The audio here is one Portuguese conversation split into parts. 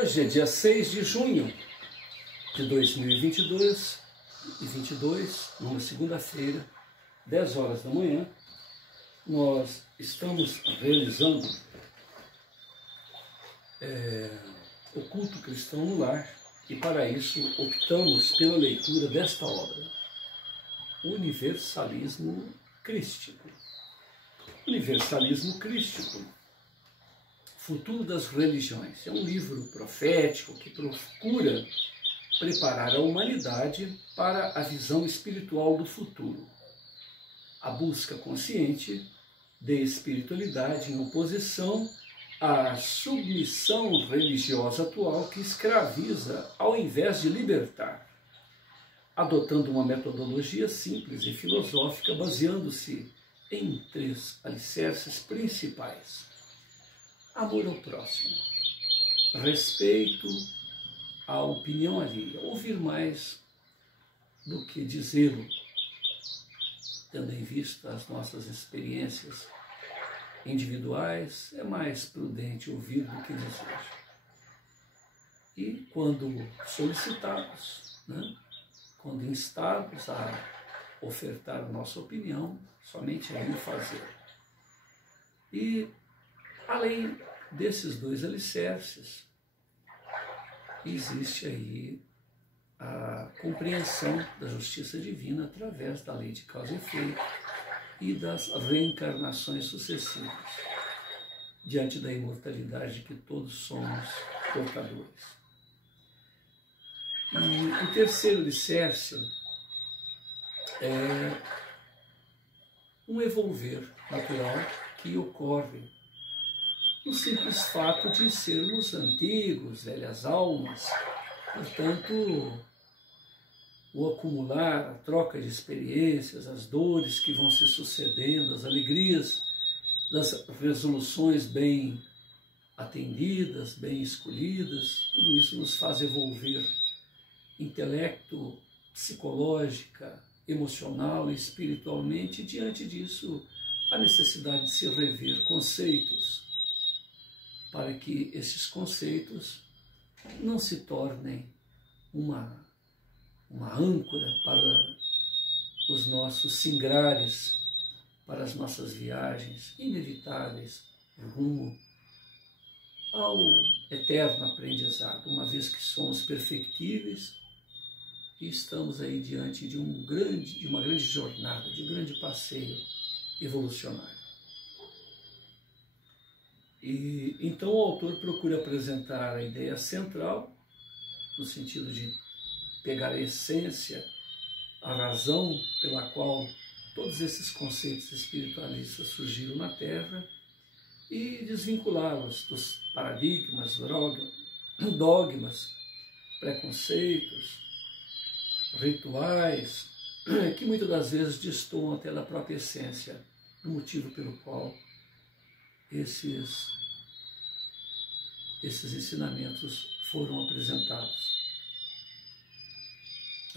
Hoje é dia 6 de junho de 2022, numa segunda-feira, 10 horas da manhã, nós estamos realizando o culto cristão no lar e para isso optamos pela leitura desta obra, Universalismo Crístico. Universalismo Crístico, Futuro das Religiões. É um livro profético que procura preparar a humanidade para a visão espiritual do futuro. A busca consciente de espiritualidade em oposição à submissão religiosa atual que escraviza ao invés de libertar, adotando uma metodologia simples e filosófica baseando-se em 3 alicerces principais: amor ao próximo, respeito à opinião alheia, ouvir mais do que dizê-lo, tendo em vista as nossas experiências individuais, é mais prudente ouvir do que dizer. E quando solicitados, quando instados a ofertar a nossa opinião, somente aí o fazer. E além desses 2 alicerces, existe aí a compreensão da justiça divina através da lei de causa e efeito e das reencarnações sucessivas, diante da imortalidade que todos somos portadores. E o terceiro alicerce é um evolver natural que ocorre no simples fato de sermos antigos, velhas almas. Portanto, o acumular, a troca de experiências, as dores que vão se sucedendo, as alegrias das resoluções bem atendidas, bem escolhidas, tudo isso nos faz evolver intelecto, psicológica, emocional e espiritualmente. Diante disso, a necessidade de se rever conceitos, para que esses conceitos não se tornem uma âncora para os nossos singrares, para as nossas viagens inevitáveis rumo ao eterno aprendizado, uma vez que somos perfectíveis e estamos aí diante de uma grande jornada, de um grande passeio evolucionário. E então o autor procura apresentar a ideia central, no sentido de pegar a essência, a razão pela qual todos esses conceitos espiritualistas surgiram na Terra e desvinculá-los dos paradigmas, dogmas, preconceitos, rituais, que muitas das vezes destoam até da própria essência, do motivo pelo qual esses ensinamentos foram apresentados.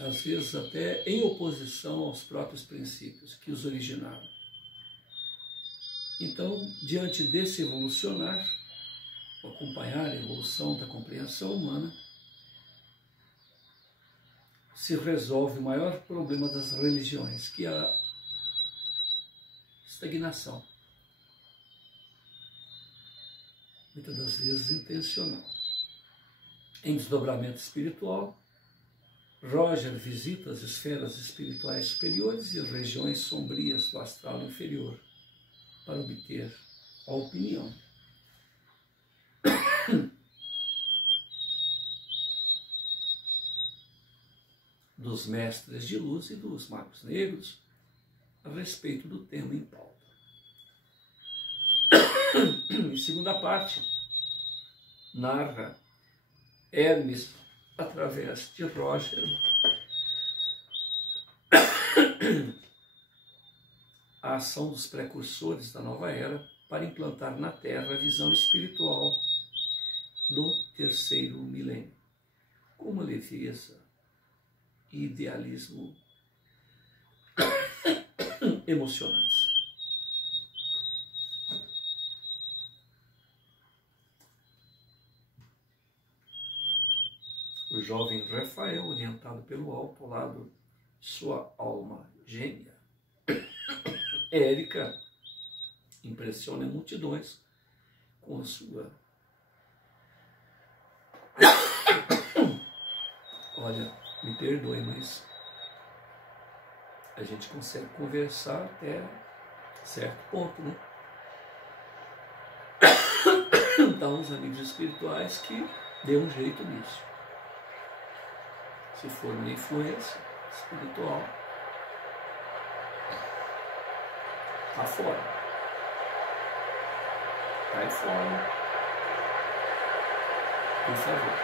Às vezes até em oposição aos próprios princípios que os originaram. Então, diante desse evolucionar, acompanhar a evolução da compreensão humana, se resolve o maior problema das religiões, que é a estagnação. Muitas das vezes intencional. Em desdobramento espiritual, Roger visita as esferas espirituais superiores e regiões sombrias do astral inferior para obter a opinião dos mestres de luz e dos magos negros a respeito do tema em pauta. Em segunda parte, narra Hermes, através de Roger, a ação dos precursores da nova era para implantar na Terra a visão espiritual do terceiro milênio, com uma leveza e idealismo emocionantes. jovem Rafael, orientado pelo alto ao lado de sua alma gêmea. Érica impressiona multidões com a sua... Olha, me perdoe, mas a gente consegue conversar até certo ponto, né? Então, os amigos espirituais que dê um jeito nisso. Se for uma influência espiritual, tá fora. Cai fora. Por favor.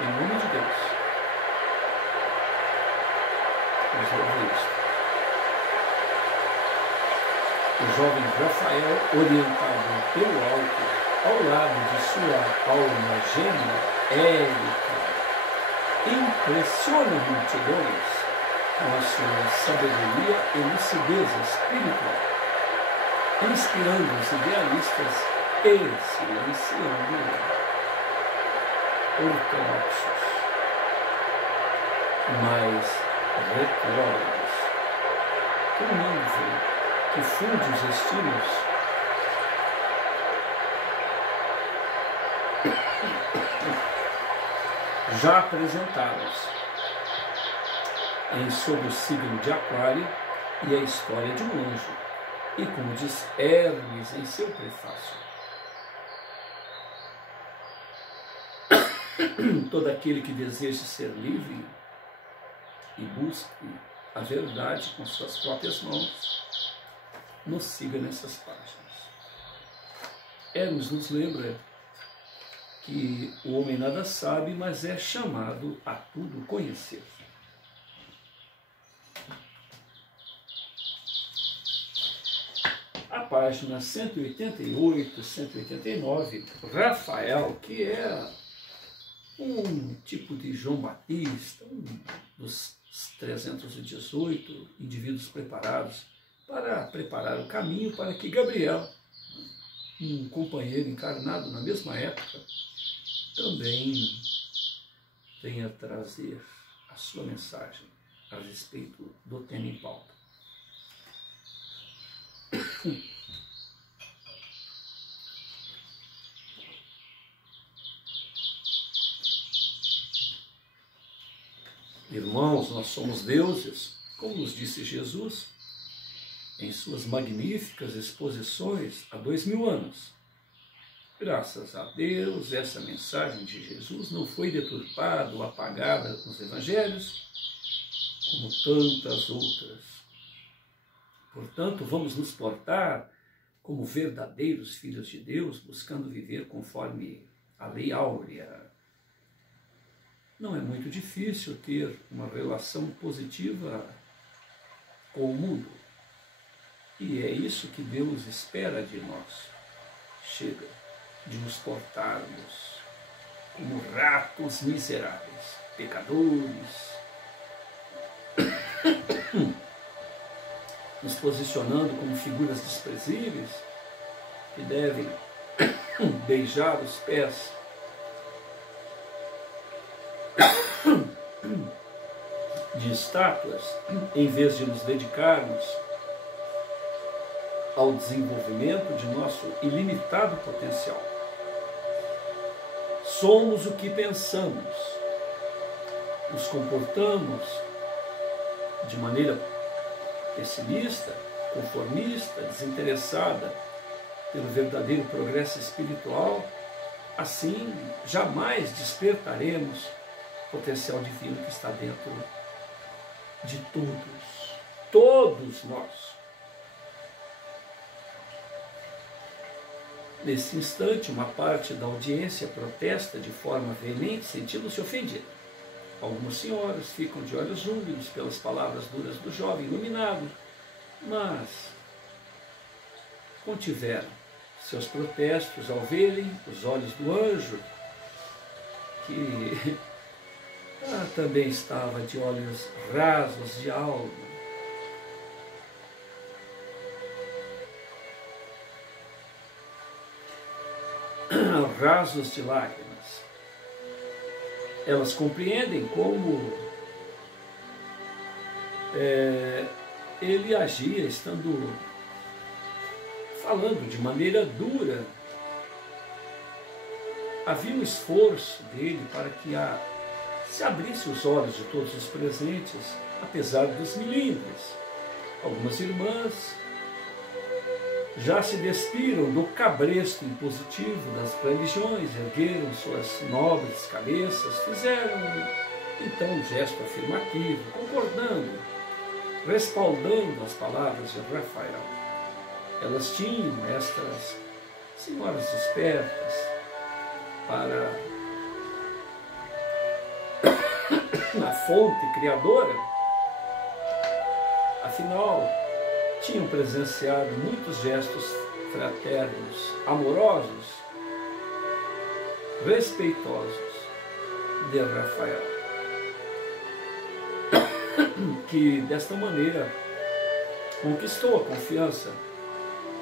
Em nome de Deus. Resolve isso. O jovem Rafael, orientado pelo alto, ao lado de sua alma gêmea, Érica, impressiona multidões com a sua sabedoria e lucidez espiritual, inspirando os idealistas e silenciando ortodoxos, mas retrógrados. Um mundo que funde os estilos já apresentados sobre o signo de Aquário e a história de um anjo, e como diz Hermes em seu prefácio, todo aquele que deseja ser livre e busque a verdade com suas próprias mãos, nos siga nessas páginas. Hermes nos lembra que o homem nada sabe, mas é chamado a tudo conhecer. A página 188, 189, Rafael, que é um tipo de João Batista, um dos 318 indivíduos preparados para preparar o caminho para que Gabriel, um companheiro encarnado na mesma época, também venha trazer a sua mensagem a respeito do tema em pauta. Irmãos, nós somos deuses, como nos disse Jesus em suas magníficas exposições há 2000 anos. Graças a Deus, essa mensagem de Jesus não foi deturpada ou apagada nos evangelhos, como tantas outras. Portanto, vamos nos portar como verdadeiros filhos de Deus, buscando viver conforme a lei áurea. Não é muito difícil ter uma relação positiva com o mundo. E é isso que Deus espera de nós. Chega de nos portarmos como ratos miseráveis, pecadores, nos posicionando como figuras desprezíveis que devem beijar os pés de estátuas, em vez de nos dedicarmos ao desenvolvimento de nosso ilimitado potencial. Somos o que pensamos, nos comportamos de maneira pessimista, conformista, desinteressada pelo verdadeiro progresso espiritual, assim jamais despertaremos o potencial divino que está dentro de todos nós. Nesse instante, uma parte da audiência protesta de forma veemente, sentindo-se ofendida. Algumas senhoras ficam de olhos úmidos pelas palavras duras do jovem iluminado, mas contiveram seus protestos ao verem os olhos do anjo, que também estava de olhos rasos de alma. Rasos de lágrimas. elas compreendem como ele agia falando de maneira dura. Havia um esforço dele para que se abrisse os olhos de todos os presentes, apesar dos milindres. Algumas irmãs já se despiram do cabresto impositivo das religiões, ergueram suas nobres cabeças, fizeram então um gesto afirmativo, concordando, respaldando as palavras de Rafael. Elas tinham, estas senhoras espertas, para a fonte criadora, afinal, tinham presenciado muitos gestos fraternos, amorosos, respeitosos de Rafael, que desta maneira conquistou a confiança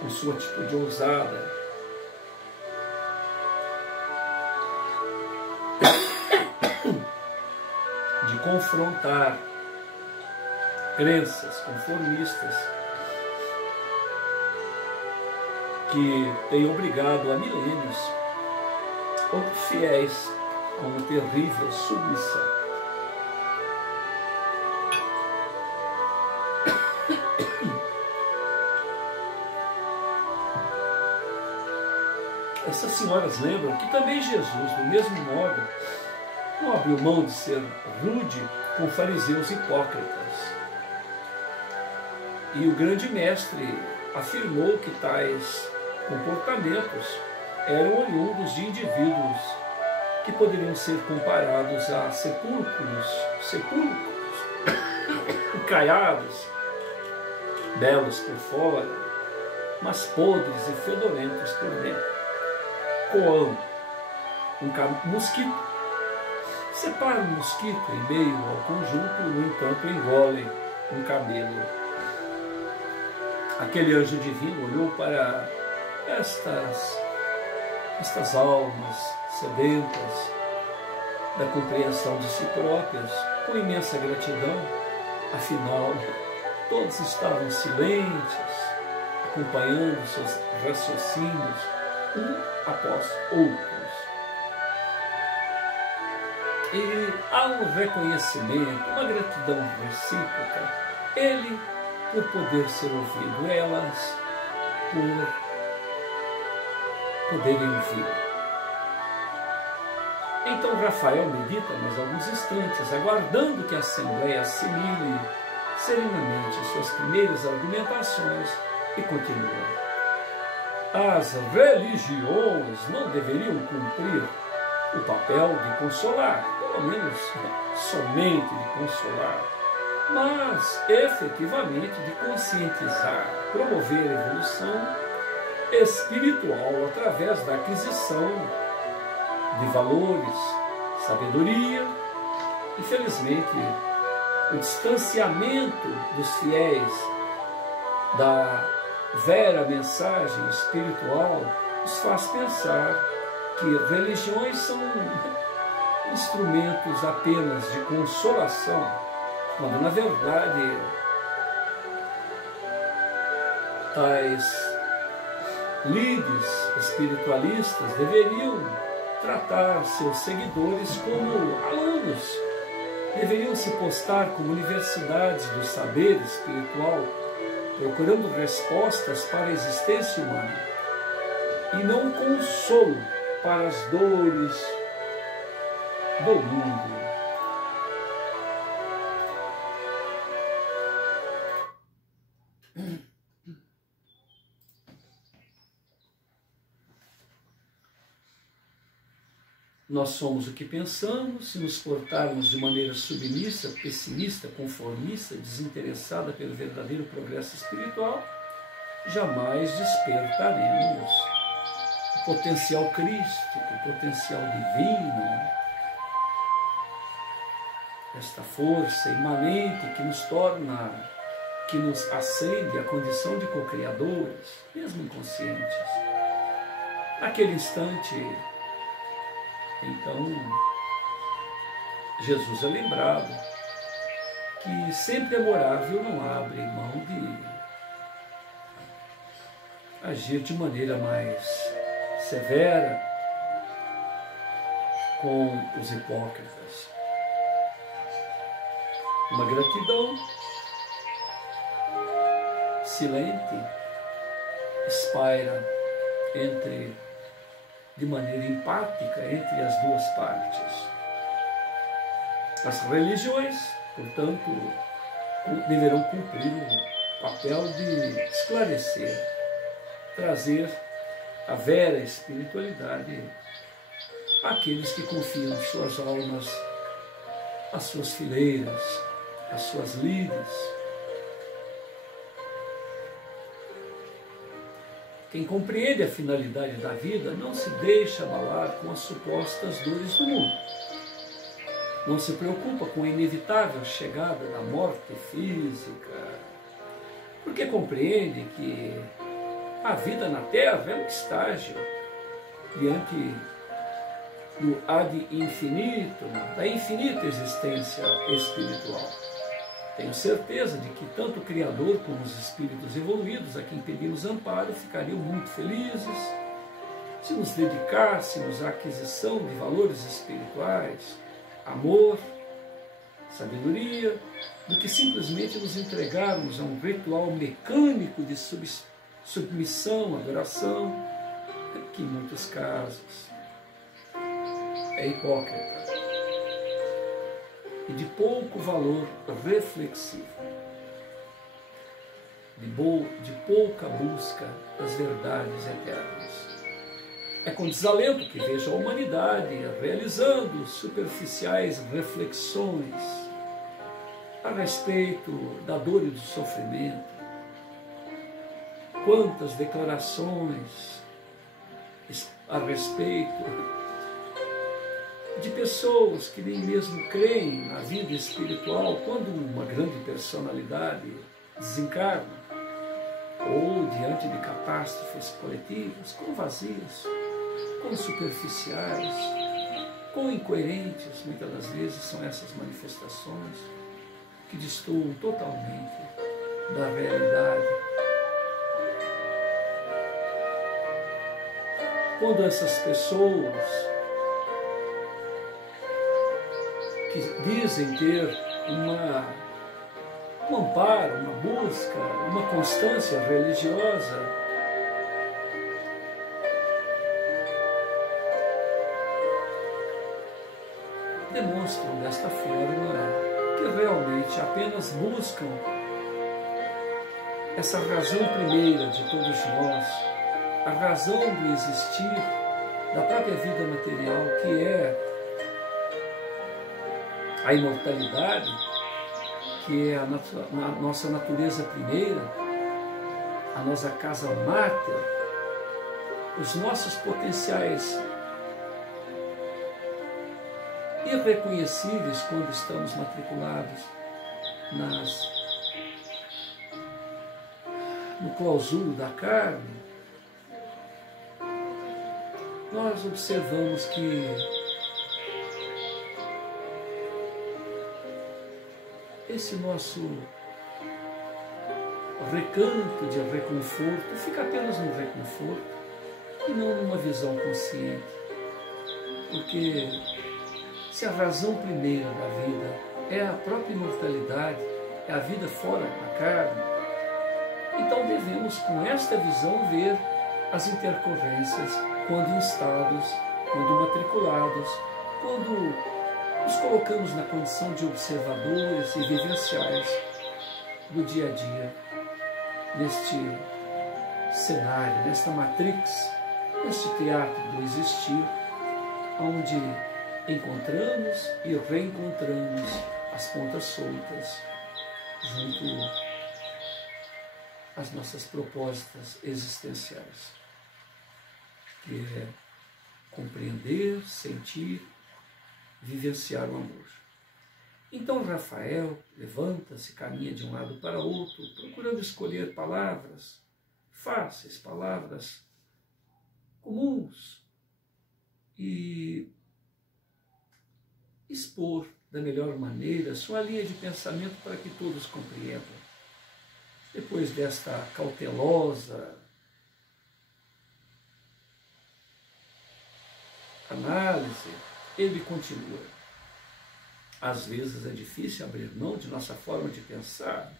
com sua atitude ousada, de confrontar crenças conformistas que têm obrigado há milênios outros fiéis a uma terrível submissão. Essas senhoras lembram que também Jesus, do mesmo modo, não abriu mão de ser rude com fariseus hipócritas. E o grande mestre afirmou que tais comportamentos eram oriundos de indivíduos que poderiam ser comparados a sepulcros caiados, belos por fora, mas podres e fedorentos por dentro. Coam um mosquito. Separa um mosquito em meio ao conjunto, no entanto engolem um camelo. Aquele anjo divino olhou para estas almas sedentas da compreensão de si próprias com imensa gratidão. Afinal, todos estavam silentes, acompanhando seus raciocínios, um após outros. E há um reconhecimento, uma gratidão recíproca, ele por poder ser ouvido, elas por poderem ouvir. Então Rafael medita mais alguns instantes, aguardando que a Assembleia assimile serenamente suas primeiras argumentações e continua. As religiões não deveriam cumprir o papel de consolar, pelo menos somente de consolar, mas efetivamente de conscientizar, promover a evolução espiritual através da aquisição de valores, sabedoria. Infelizmente, o distanciamento dos fiéis da vera mensagem espiritual nos faz pensar que religiões são instrumentos apenas de consolação, quando na verdade tais líderes espiritualistas deveriam tratar seus seguidores como alunos, deveriam se postar como universidades do saber espiritual, procurando respostas para a existência humana e não consolo para as dores do mundo. Nós somos o que pensamos. Se nos portarmos de maneira submissa, pessimista, conformista, desinteressada pelo verdadeiro progresso espiritual, jamais despertaremos o potencial crístico, o potencial divino, esta força imanente que nos torna, que nos acende à condição de co-criadores, mesmo inconscientes. Naquele instante, então, Jesus é lembrado que sempre amorável não abre mão de agir de maneira mais severa com os hipócritas. Uma gratidão silente espaira de maneira empática entre as duas partes. As religiões, portanto, deverão cumprir o papel de esclarecer, trazer a vera espiritualidade àqueles que confiam suas almas às suas fileiras, às suas lides. Quem compreende a finalidade da vida não se deixa abalar com as supostas dores do mundo. Não se preocupa com a inevitável chegada da morte física, porque compreende que a vida na Terra é um estágio diante do ad infinito, da infinita existência espiritual. Tenho certeza de que tanto o Criador como os espíritos evoluídos a quem pedimos amparo ficariam muito felizes se nos dedicássemos à aquisição de valores espirituais, amor, sabedoria, do que simplesmente nos entregarmos a um ritual mecânico de submissão, adoração, que em muitos casos é hipócrita e de pouco valor reflexivo, de pouca busca das verdades eternas. É com desalento que vejo a humanidade realizando superficiais reflexões a respeito da dor e do sofrimento. Quantas declarações a respeito de pessoas que nem mesmo creem na vida espiritual quando uma grande personalidade desencarna, ou diante de catástrofes coletivas, quão vazias, quão superficiais, quão incoerentes muitas das vezes são essas manifestações que destoam totalmente da realidade. Quando essas pessoas que dizem ter um amparo, uma busca, uma constância religiosa, demonstram desta forma que realmente apenas buscam essa razão primeira de todos nós, a razão do existir da própria vida material, que é a imortalidade, que é a nossa natureza primeira, a nossa casa máter, os nossos potenciais irreconhecíveis quando estamos matriculados no clausulo da carne. Nós observamos que esse nosso recanto de reconforto fica apenas no reconforto e não numa visão consciente. Porque se a razão primeira da vida é a própria imortalidade, é a vida fora da carne, então devemos, com esta visão, ver as intercorrências quando instados, quando matriculados, quando nos colocamos na condição de observadores e vivenciais do dia a dia, neste cenário, nesta matrix, neste teatro do existir, onde encontramos e reencontramos as pontas soltas junto às nossas propostas existenciais, que é compreender, sentir, vivenciar o amor. Então Rafael levanta-se, caminha de um lado para outro, procurando escolher palavras fáceis, palavras comuns, e expor da melhor maneira sua linha de pensamento para que todos compreendam. Depois desta cautelosa análise, ele continua. Às vezes é difícil abrir mão de nossa forma de pensar,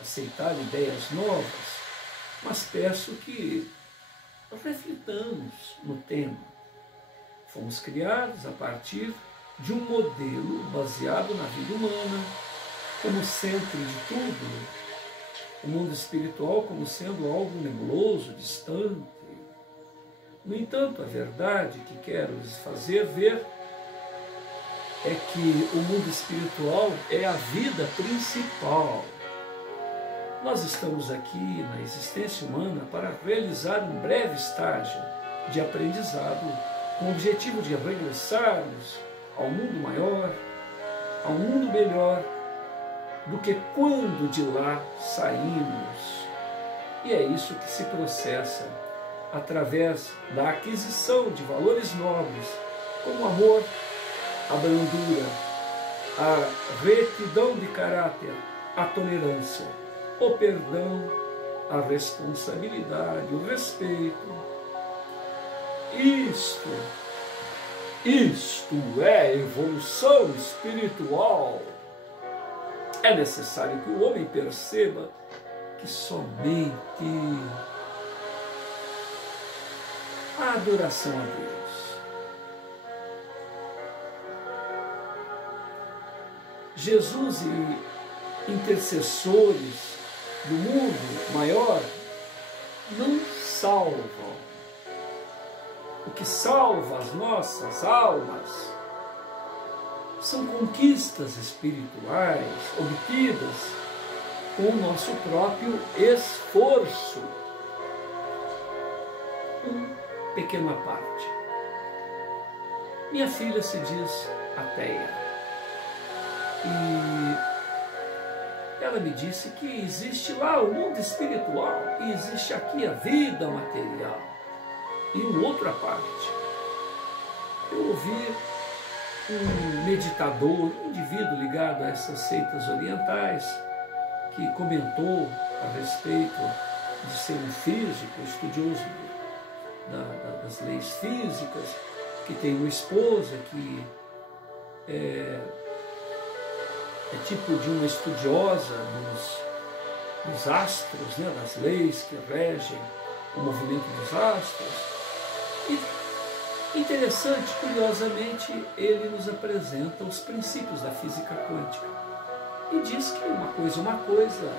aceitar ideias novas, mas peço que reflitamos no tema. Fomos criados a partir de um modelo baseado na vida humana, como centro de tudo, o mundo espiritual como sendo algo nebuloso, distante. No entanto, a verdade que quero lhes fazer ver é que o mundo espiritual é a vida principal. Nós estamos aqui na existência humana para realizar um breve estágio de aprendizado com o objetivo de regressarmos ao mundo maior, ao mundo melhor, do que quando de lá saímos. E é isso que se processa através da aquisição de valores nobres, como o amor, a brandura, a retidão de caráter, a tolerância, o perdão, a responsabilidade, o respeito. Isto é evolução espiritual. É necessário que o homem perceba que somente a adoração a Deus, Jesus e intercessores do mundo maior não salvam. O que salva as nossas almas são conquistas espirituais obtidas com o nosso próprio esforço. Uma pequena parte. Minha filha se diz ateia. E ela me disse que existe lá o mundo espiritual e existe aqui a vida material. E uma outra parte. Eu ouvi um meditador, um indivíduo ligado a essas seitas orientais, que comentou a respeito de ser um físico, estudioso das leis físicas, que tem uma esposa que é tipo de uma estudiosa dos astros, né, das leis que regem o movimento dos astros. E interessante, curiosamente, ele nos apresenta os princípios da física quântica e diz que uma coisa é uma coisa,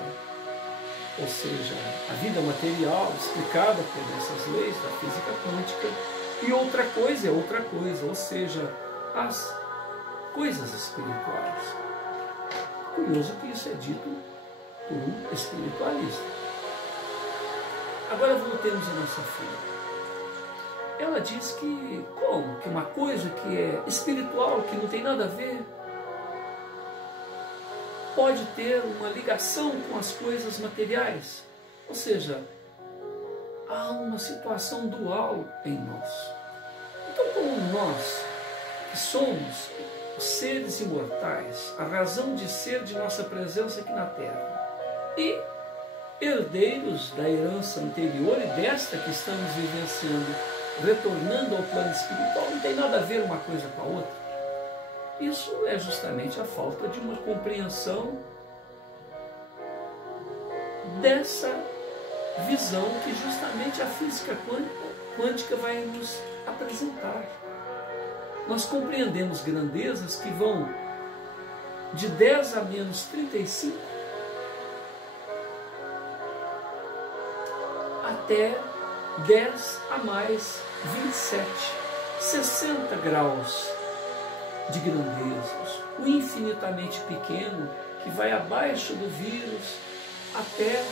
ou seja, a vida material explicada por essas leis da física quântica, e outra coisa é outra coisa, ou seja, as coisas espirituais. Curioso que isso é dito por um espiritualista. Agora voltemos à nossa filha. Ela diz que, como? Que uma coisa que é espiritual, que não tem nada a ver, pode ter uma ligação com as coisas materiais. Ou seja, há uma situação dual em nós. Então, como nós, que somos os seres imortais, a razão de ser de nossa presença aqui na Terra, e herdeiros da herança anterior e desta que estamos vivenciando, retornando ao plano espiritual, não tem nada a ver uma coisa com a outra. Isso é justamente a falta de uma compreensão dessa visão que justamente a física quântica vai nos apresentar. Nós compreendemos grandezas que vão de 10 a menos 35 até 10 a mais 27, 60 graus de grandezas, o infinitamente pequeno que vai abaixo do vírus até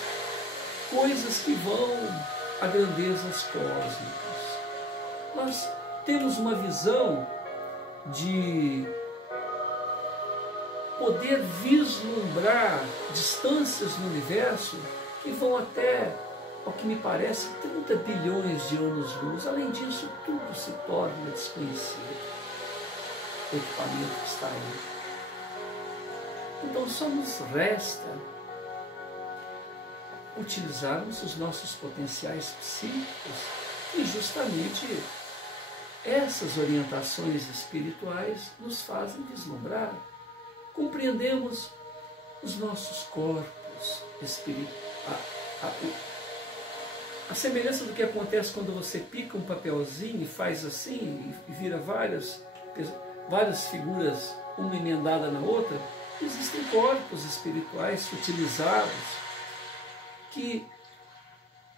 coisas que vão a grandezas cósmicas. Nós temos uma visão de poder vislumbrar distâncias no universo que vão até, ao que me parece, 30 bilhões de anos-luz. Além disso, tudo se torna desconhecido. equipamento que está aí. Então só nos resta utilizarmos os nossos potenciais psíquicos e justamente essas orientações espirituais nos fazem vislumbrar. Compreendemos os nossos corpos espirituais. A semelhança do que acontece quando você pica um papelzinho e faz assim e vira várias figuras, uma emendada na outra, existem corpos espirituais sutilizados que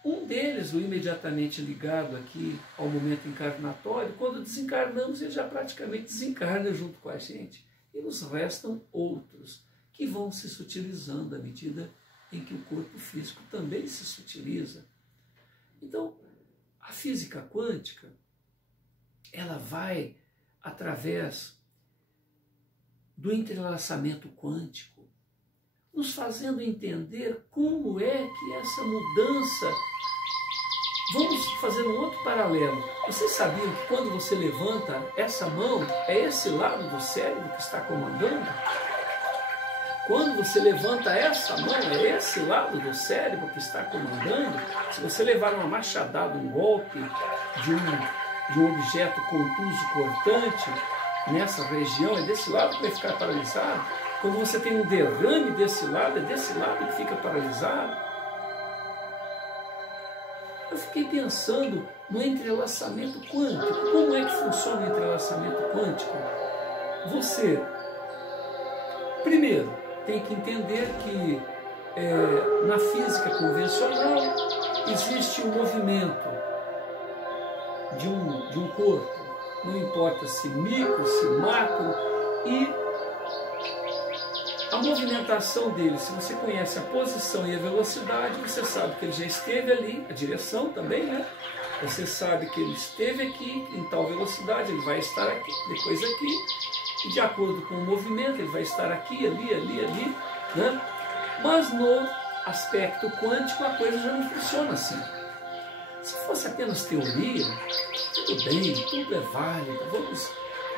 um deles, o imediatamente ligado aqui ao momento encarnatório, quando desencarnamos, ele já praticamente desencarna junto com a gente. E nos restam outros que vão se sutilizando à medida em que o corpo físico também se sutiliza. Então, a física quântica, ela vai através do entrelaçamento quântico, nos fazendo entender como é que essa mudança... Vamos fazer um outro paralelo. Vocês sabiam que quando você levanta essa mão, é esse lado do cérebro que está comandando? Quando você levanta essa mão, é esse lado do cérebro que está comandando? Se você levar uma machadada, um golpe de um objeto contuso, cortante, nessa região, é desse lado que vai ficar paralisado. Quando você tem um derrame desse lado, é desse lado que fica paralisado. Eu fiquei pensando no entrelaçamento quântico. Como é que funciona o entrelaçamento quântico? Você, primeiro, tem que entender que na física convencional existe um movimento de um corpo, não importa se micro, se macro, e a movimentação dele, se você conhece a posição e a velocidade, você sabe que ele já esteve ali, a direção também, né? Você sabe que ele esteve aqui em tal velocidade, ele vai estar aqui, depois aqui, e de acordo com o movimento, ele vai estar aqui, ali, né? Mas no aspecto quântico a coisa já não funciona assim. Se fosse apenas teoria, tudo bem, tudo é válido,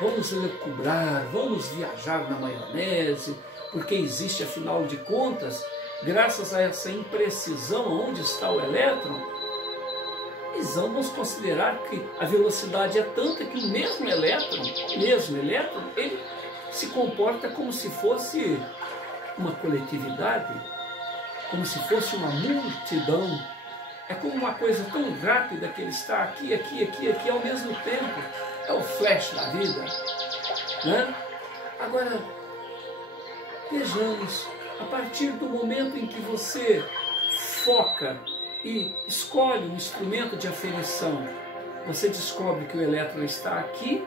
vamos elucubrar, vamos viajar na maionese, porque existe, afinal de contas, graças a essa imprecisão onde está o elétron, vamos considerar que a velocidade é tanta que o mesmo elétron, ele se comporta como se fosse uma coletividade, como se fosse uma multidão. É como uma coisa tão rápida que ele está aqui ao mesmo tempo. É o flash da vida, né? Agora, vejamos, a partir do momento em que você foca e escolhe um instrumento de aferição, você descobre que o elétron está aqui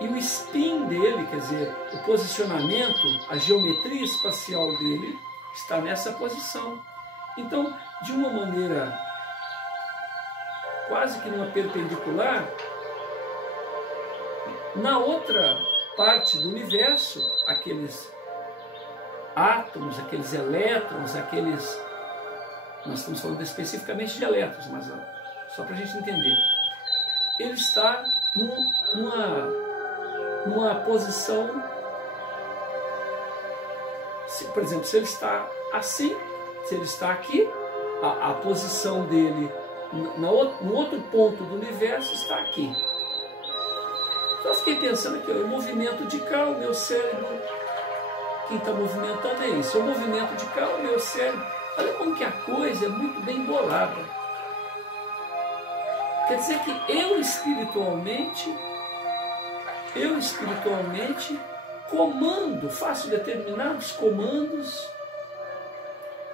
e o spin dele, quer dizer, o posicionamento, a geometria espacial dele está nessa posição. Então, de uma maneira quase que numa perpendicular, na outra parte do universo, aqueles átomos, aqueles elétrons, nós estamos falando especificamente de elétrons, mas só para a gente entender, ele está numa posição, por exemplo, se ele está assim, se ele está aqui, a posição dele no outro ponto do universo está aqui. Então eu fiquei pensando aqui, o movimento de cá, o meu cérebro, quem está movimentando é isso, o movimento de cá, o meu cérebro. Olha como que a coisa é muito bem bolada. Quer dizer que eu espiritualmente comando, faço determinados comandos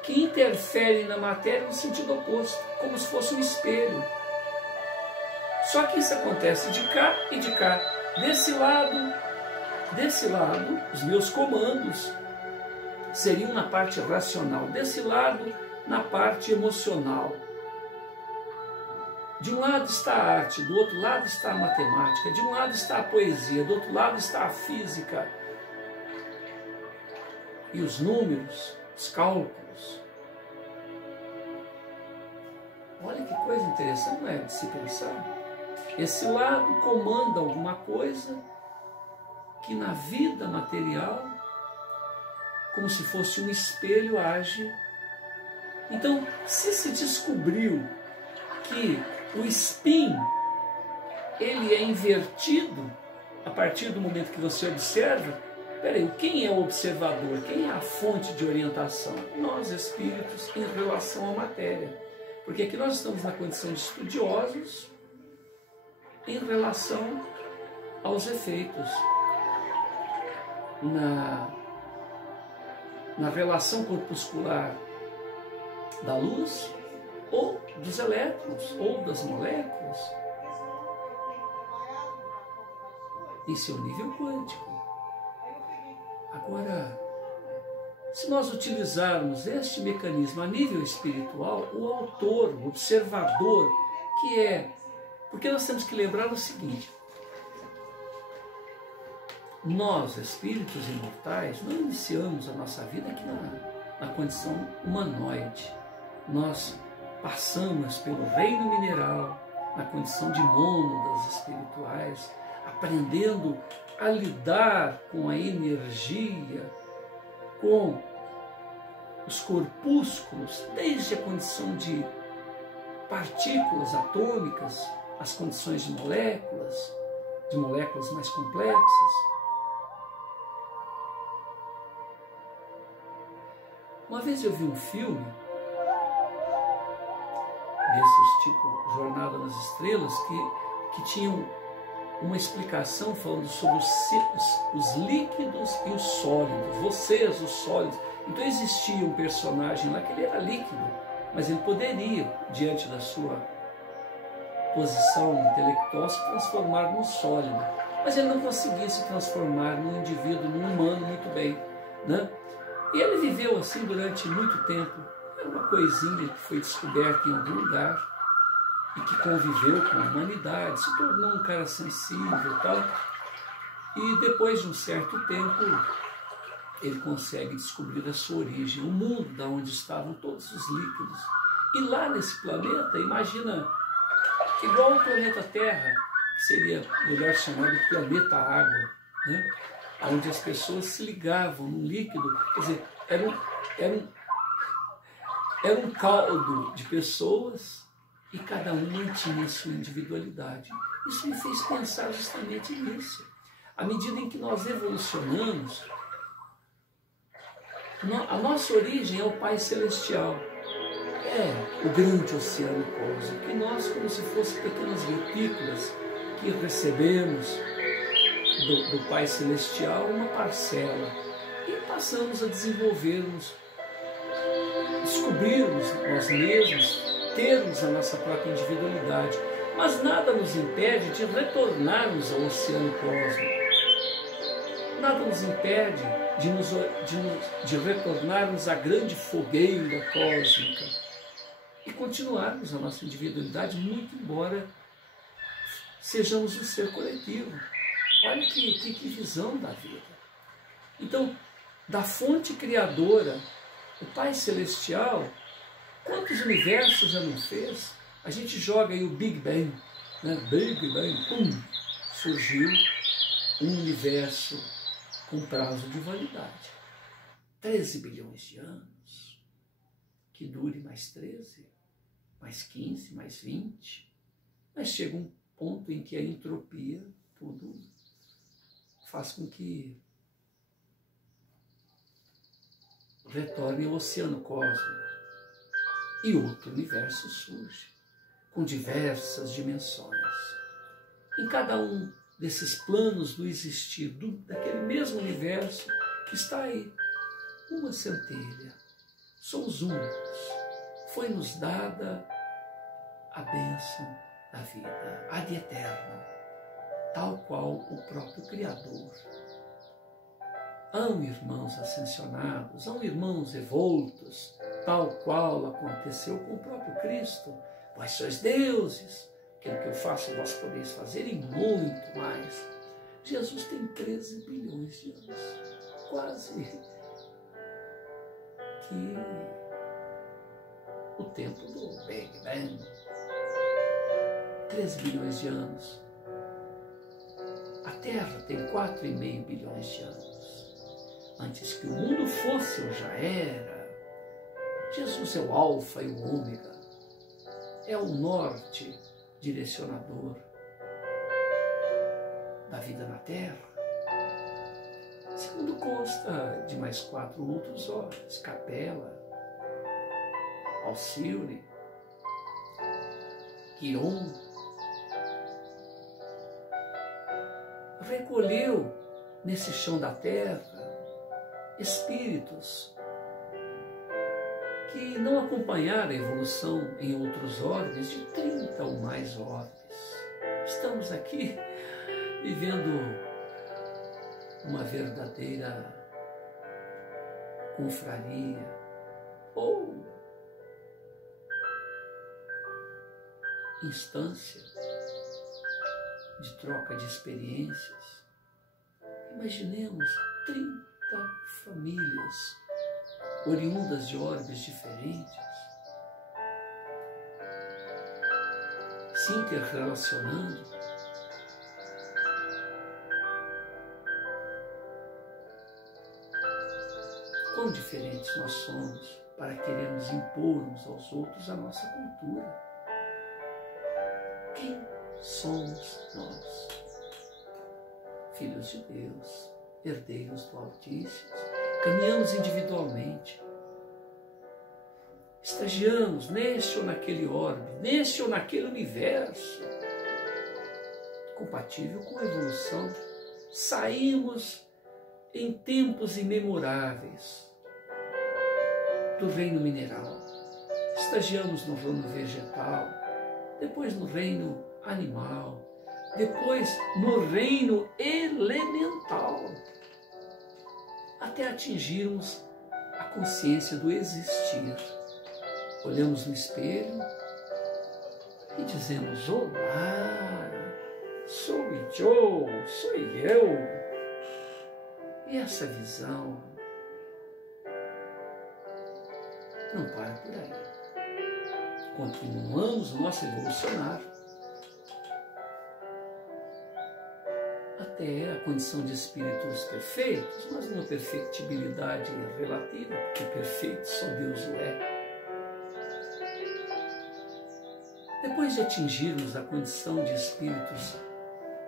que interferem na matéria no sentido oposto, como se fosse um espelho. Só que isso acontece de cá e de cá. Desse lado, os meus comandos seriam na parte racional. Desse lado, na parte emocional. De um lado está a arte, do outro lado está a matemática, de um lado está a poesia, do outro lado está a física. E os números, os cálculos. Olha que coisa interessante, não é de se pensar? Esse lado comanda alguma coisa que na vida material, como se fosse um espelho, age. Então, se descobriu que o spin ele é invertido a partir do momento que você observa, peraí, quem é o observador? Quem é a fonte de orientação? Nós, espíritos, em relação à matéria. Porque aqui nós estamos na condição de estudiosos em relação aos efeitos. Na relação corpuscular da luz, ou dos elétrons, ou das moléculas, em seu nível quântico. Agora, se nós utilizarmos este mecanismo a nível espiritual, o autor, o observador, que é... Porque nós temos que lembrar o seguinte: nós, espíritos imortais, não iniciamos a nossa vida aqui na condição humanoide. Nós passamos pelo reino mineral, na condição de mônadas espirituais, aprendendo a lidar com a energia, com os corpúsculos, desde a condição de partículas atômicas, as condições de moléculas mais complexas. Uma vez eu vi um filme desses tipo Jornada nas Estrelas que tinham uma explicação falando sobre os líquidos e os sólidos, vocês, os sólidos. Então existia um personagem lá que ele era líquido, mas ele poderia, diante da sua posição intelectual, se transformar num sólido. Mas ele não conseguia se transformar num indivíduo, num humano muito bem, né? E ele viveu assim durante muito tempo. Era uma coisinha que foi descoberta em algum lugar e que conviveu com a humanidade, se tornou um cara sensível e tal. E depois de um certo tempo, ele consegue descobrir a sua origem, o mundo da onde estavam todos os líquidos. E lá nesse planeta, imagina, igual o planeta Terra, que seria melhor chamado planeta Água, né? Onde as pessoas se ligavam num líquido, quer dizer, era um caldo de pessoas e cada um mantinha a sua individualidade. Isso me fez pensar justamente nisso. À medida em que nós evolucionamos, a nossa origem é o Pai Celestial, é o grande oceano cósmico, e nós, como se fossem pequenas gotículas que recebemos do Pai Celestial uma parcela e passamos a desenvolvermos, descobrirmos nós mesmos, termos a nossa própria individualidade, mas nada nos impede de retornarmos ao oceano cósmico, nada nos impede de retornarmos à grande fogueira cósmica e continuarmos a nossa individualidade, muito embora sejamos um ser coletivo. Olha que visão da vida. Então, da fonte criadora, o Pai Celestial, quantos universos já não fez? A gente joga aí o Big Bang, né? Big Bang, pum, surgiu um universo com prazo de validade. 13 bilhões de anos, que dure mais 13, mais 15, mais 20, mas chega um ponto em que a entropia, tudo faz com que retorne ao oceano cósmico e outro universo surge, com diversas dimensões. Em cada um desses planos do existir, daquele mesmo universo que está aí, uma centelha, somos únicos, foi-nos dada a bênção da vida, ad eterno, tal qual o próprio Criador. Hão irmãos ascensionados, hão irmãos evoltos, tal qual aconteceu com o próprio Cristo. Vós sois deuses, aquilo que eu faço vós podeis fazer e muito mais. Jesus tem 13 bilhões de anos, quase que o tempo do Big Bang. 13 bilhões de anos. Há Terra tem 4,5 bilhões de anos. Antes que o mundo fosse ou já era, Jesus é o alfa e o ômega, é o norte direcionador da vida na Terra. Segundo consta de mais 4 outros ordens: Capela, Alcione, Quiron, recolheu nesse chão da terra espíritos que não acompanharam a evolução em outros ordens, de 30 ou mais ordens. Estamos aqui vivendo uma verdadeira confraria ou instância de troca de experiências. Imaginemos 30 famílias oriundas de orbes diferentes se interrelacionando. Quão diferentes nós somos para querermos impor uns aos outros a nossa cultura. Quem somos nós? Filhos de Deus, herdeiros do Altíssimo, caminhamos individualmente, estagiamos neste ou naquele orbe, neste ou naquele universo, compatível com a evolução. Saímos em tempos imemoráveis do reino mineral, estagiamos no reino vegetal, depois no reino animal, depois no reino elemental, até atingirmos a consciência do existir. Olhamos no espelho e dizemos: olá, sou eu. E essa visão não para por aí. Continuamos o nosso evolucionar até a condição de espíritos perfeitos, mas uma perfectibilidade relativa, porque perfeito só Deus o é. Depois de atingirmos a condição de espíritos,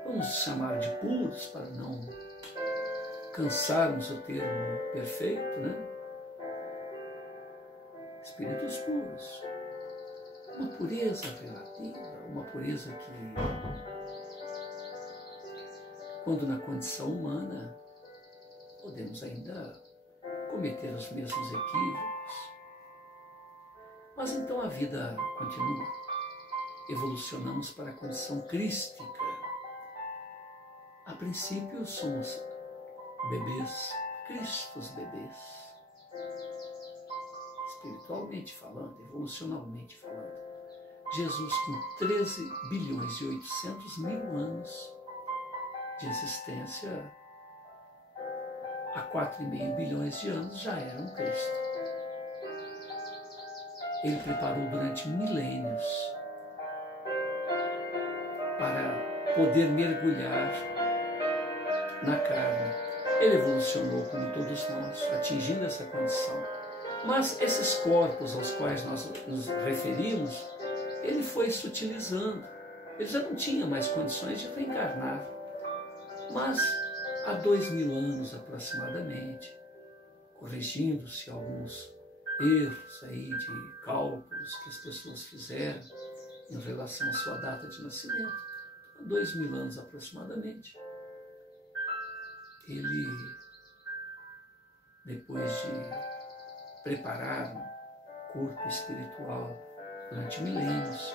vamos chamar de puros, para não cansarmos o termo perfeito, né? Espíritos puros. Uma pureza relativa, uma pureza que, quando na condição humana, podemos ainda cometer os mesmos equívocos. Mas então a vida continua. Evolucionamos para a condição crística. A princípio somos bebês, Cristos bebês. Espiritualmente falando, evolucionalmente falando. Jesus, com 13 bilhões e 800 mil anos de existência, há 4,5 bilhões de anos já era um Cristo. Ele preparou durante milênios para poder mergulhar na carne. Ele evolucionou como todos nós, atingindo essa condição. Mas esses corpos aos quais nós nos referimos, ele foi sutilizando. Ele já não tinha mais condições de reencarnar. Mas há 2.000 anos aproximadamente, corrigindo-se alguns erros aí de cálculos que as pessoas fizeram em relação à sua data de nascimento, há 2.000 anos aproximadamente, ele, depois de preparar um corpo espiritual durante milênios,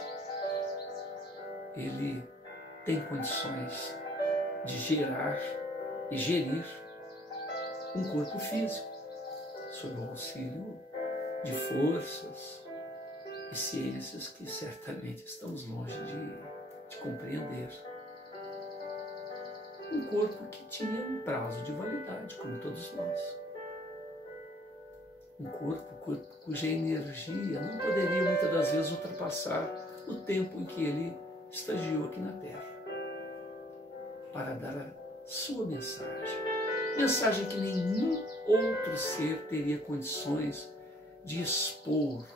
ele tem condições de gerar e gerir um corpo físico, sob o auxílio de forças e ciências que certamente estamos longe de compreender. Um corpo que tinha um prazo de validade, como todos nós. Um corpo cuja energia não poderia muitas das vezes ultrapassar o tempo em que ele estagiou aqui na Terra, para dar sua mensagem. Mensagem que nenhum outro ser teria condições de expor,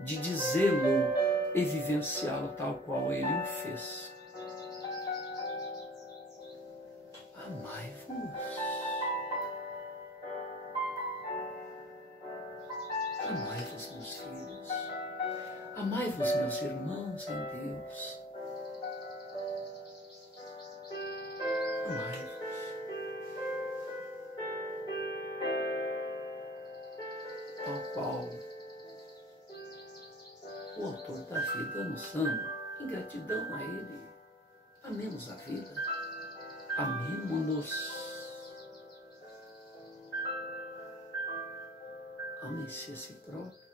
de dizê-lo e vivenciá-lo tal qual ele o fez. Amai-vos. Amai-vos, meus filhos. Amai-vos, meus irmãos em Deus. Amai-vos. Tal qual o autor da vida nos ama, em gratidão a Ele. Amemos a vida. Amemo-nos. Amem-se a si próprios.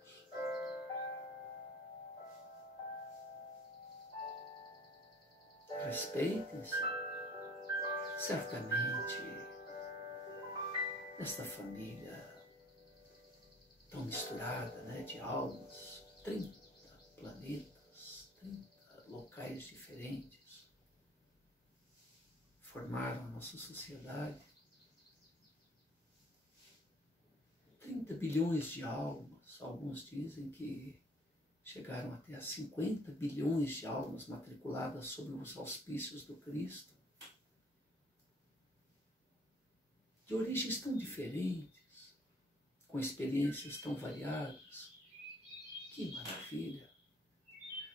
Respeitem-se. Certamente, nesta família tão misturada, né, de almas, 30 planetas, 30 locais diferentes, formaram a nossa sociedade. 30 bilhões de almas, alguns dizem que chegaram até a 50 bilhões de almas matriculadas sob os auspícios do Cristo, de origens tão diferentes, com experiências tão variadas. Que maravilha!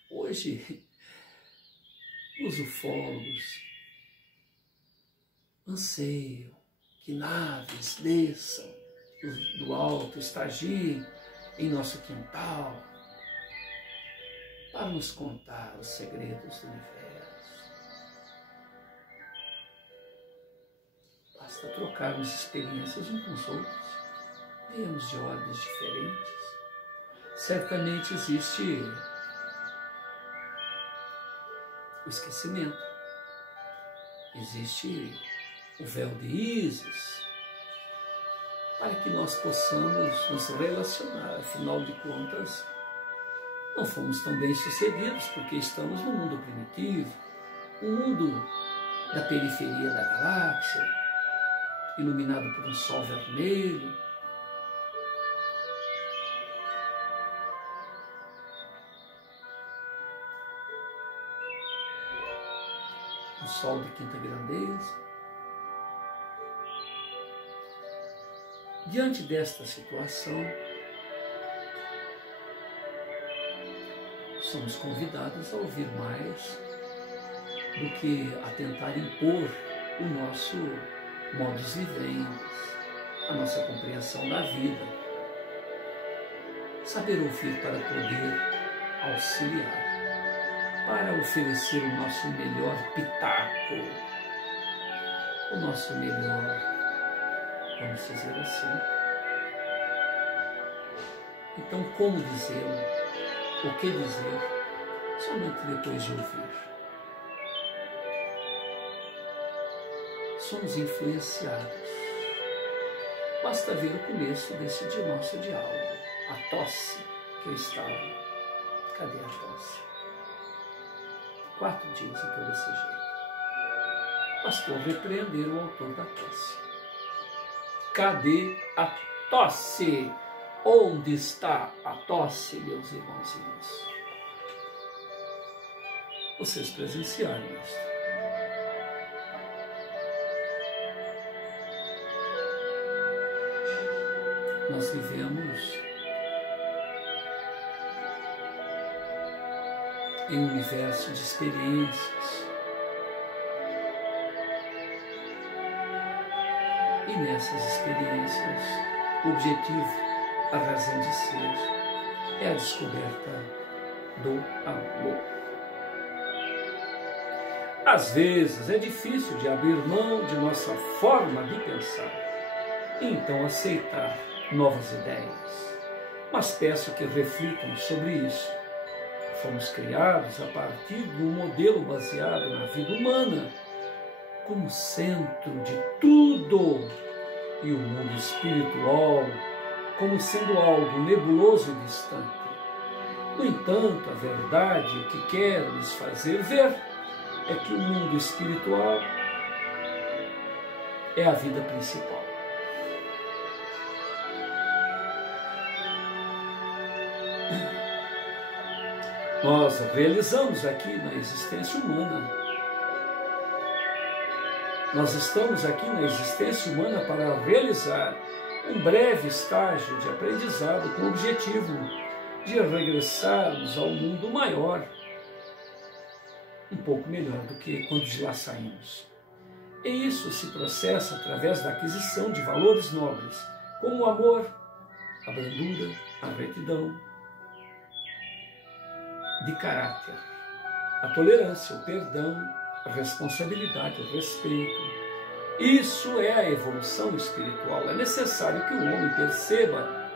Hoje, os ufólogos anseiam que naves desçam do alto, estagiem em nosso quintal para nos contar os segredos do universo. Basta trocarmos experiências uns com os outros, viemos de ordens diferentes. Certamente existe o esquecimento, existe o véu de Ísis, para que nós possamos nos relacionar. Afinal de contas, não fomos tão bem sucedidos porque estamos no mundo primitivo, um mundo da periferia da galáxia, iluminado por um sol vermelho. Um sol de quinta grandeza. Diante desta situação, somos convidados a ouvir mais do que a tentar impor o nosso modus vivendi, a nossa compreensão da vida. Saber ouvir para poder auxiliar, para oferecer o nosso melhor pitaco, o nosso melhor, vamos dizer assim. Então, como dizê-lo? O que dizer? Somente depois de ouvir. Somos influenciados. Basta ver o começo desse nosso diálogo. A tosse que eu estava. Cadê a tosse? 4 dias eu estou desse jeito. Bastou repreender o autor da tosse. Cadê a tosse? Onde está a tosse, meus irmãozinhos? Vocês presenciaram isso. Nós vivemos em um universo de experiências. E nessas experiências, o objetivo, a razão de ser, é a descoberta do amor. Às vezes é difícil de abrir mão de nossa forma de pensar e então aceitar novas ideias. Mas peço que reflitam sobre isso. Fomos criados a partir de um modelo baseado na vida humana como centro de tudo e o mundo espiritual como sendo algo nebuloso e distante. No entanto, a verdade, o que quero lhes fazer ver, é que o mundo espiritual é a vida principal. Nós realizamos aqui na existência humana. Nós estamos aqui na existência humana para realizar um breve estágio de aprendizado com o objetivo de regressarmos ao mundo maior, um pouco melhor do que quando de lá saímos. E isso se processa através da aquisição de valores nobres, como o amor, a brandura, a retidão de caráter, a tolerância, o perdão, a responsabilidade, o respeito. Isso é a evolução espiritual. É necessário que o homem perceba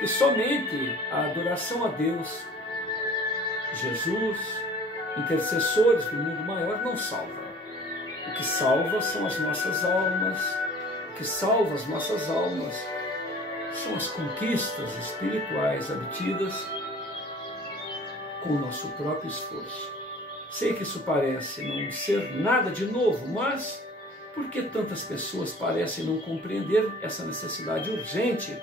que somente a adoração a Deus, Jesus, intercessores do mundo maior, não salva. O que salva são as nossas almas. O que salva as nossas almas são as conquistas espirituais obtidas com o nosso próprio esforço. Sei que isso parece não ser nada de novo, mas por que tantas pessoas parecem não compreender essa necessidade urgente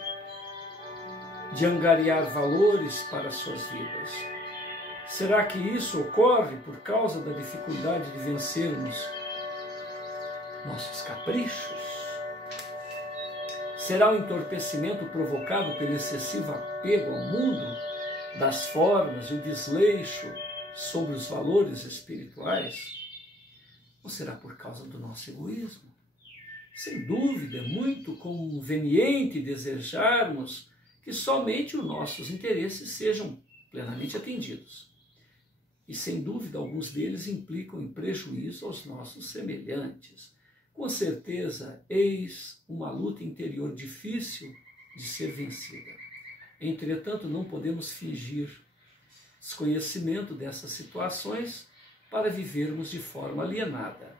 de angariar valores para as suas vidas? Será que isso ocorre por causa da dificuldade de vencermos nossos caprichos? Será o entorpecimento provocado pelo excessivo apego ao mundo, das formas e o desleixo sobre os valores espirituais? Ou será por causa do nosso egoísmo? Sem dúvida, é muito conveniente desejarmos que somente os nossos interesses sejam plenamente atendidos. E sem dúvida, alguns deles implicam em prejuízo aos nossos semelhantes. Com certeza, eis uma luta interior difícil de ser vencida. Entretanto, não podemos fingir desconhecimento dessas situações para vivermos de forma alienada.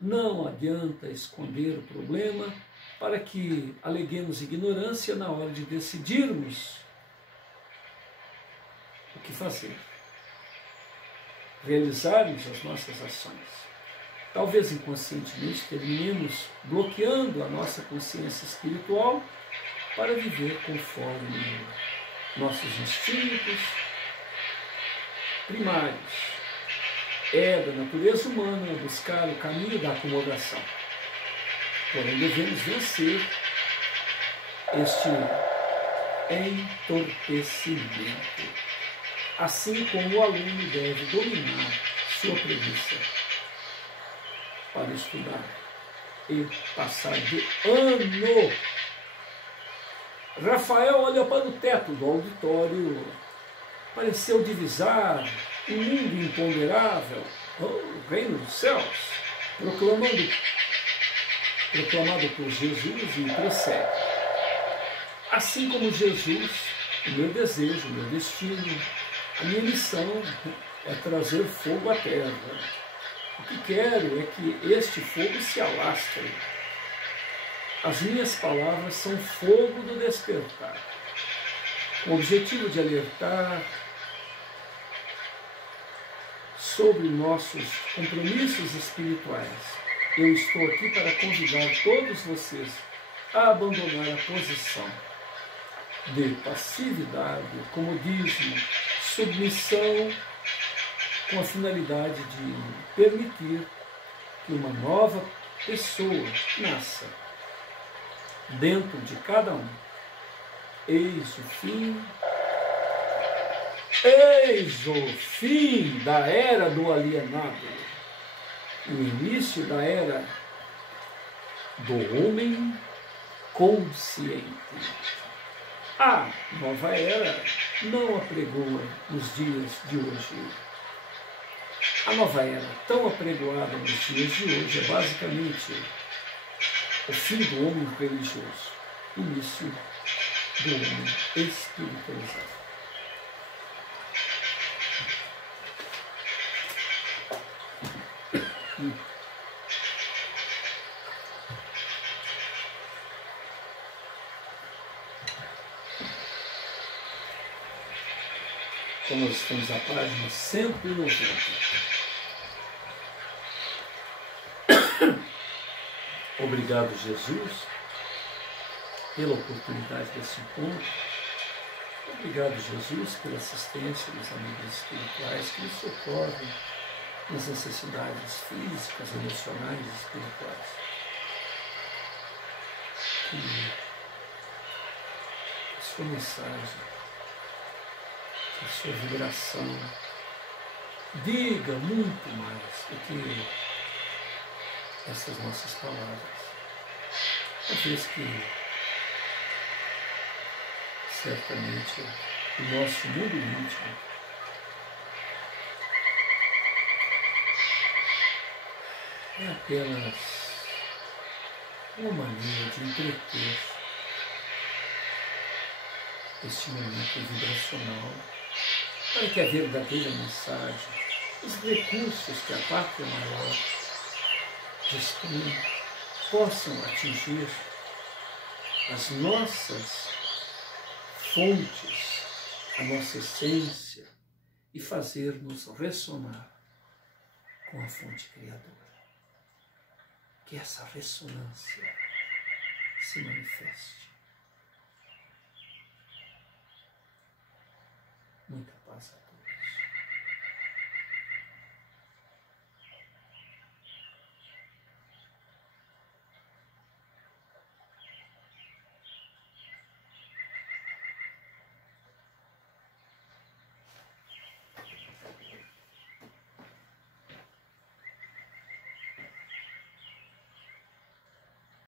Não adianta esconder o problema para que aleguemos ignorância na hora de decidirmos o que fazer, realizarmos as nossas ações. Talvez inconscientemente terminemos bloqueando a nossa consciência espiritual para viver conforme nossos instintos primários. É da natureza humana buscar o caminho da acomodação. Porém, devemos vencer este entorpecimento, assim como o aluno deve dominar sua preguiça para estudar e passar de ano. Rafael olha para o teto do auditório, pareceu divisar um mundo imponderável, o reino dos céus, proclamado por Jesus, e prossegue. Assim como Jesus, o meu desejo, o meu destino, a minha missão é trazer fogo à terra. O que quero é que este fogo se alastre. As minhas palavras são fogo do despertar, com o objetivo de alertar sobre nossos compromissos espirituais. Eu estou aqui para convidar todos vocês a abandonar a posição de passividade, comodismo, submissão, com a finalidade de permitir que uma nova pessoa nasça dentro de cada um. Eis o fim da era do alienado, o início da era do homem consciente. A nova era não apregoa nos dias de hoje. A nova era tão apregoada nos dias de hoje é basicamente o fim do homem religioso, início do homem espiritualizado. Então nós estamos à página 190. Obrigado, Jesus, pela oportunidade desse encontro. Obrigado, Jesus, pela assistência dos amigos espirituais que nos socorrem nas necessidades físicas, emocionais e espirituais. Que a sua mensagem, que a sua vibração diga muito mais do que essas nossas palavras. Uma vez que certamente o nosso mundo íntimo é apenas uma maneira de entreter este momento vibracional para que a verdadeira mensagem, os recursos que a pátria maior dispõe, possam atingir as nossas fontes, a nossa essência e fazer-nos ressonar com a fonte criadora. Que essa ressonância se manifeste. Muita paz a todos.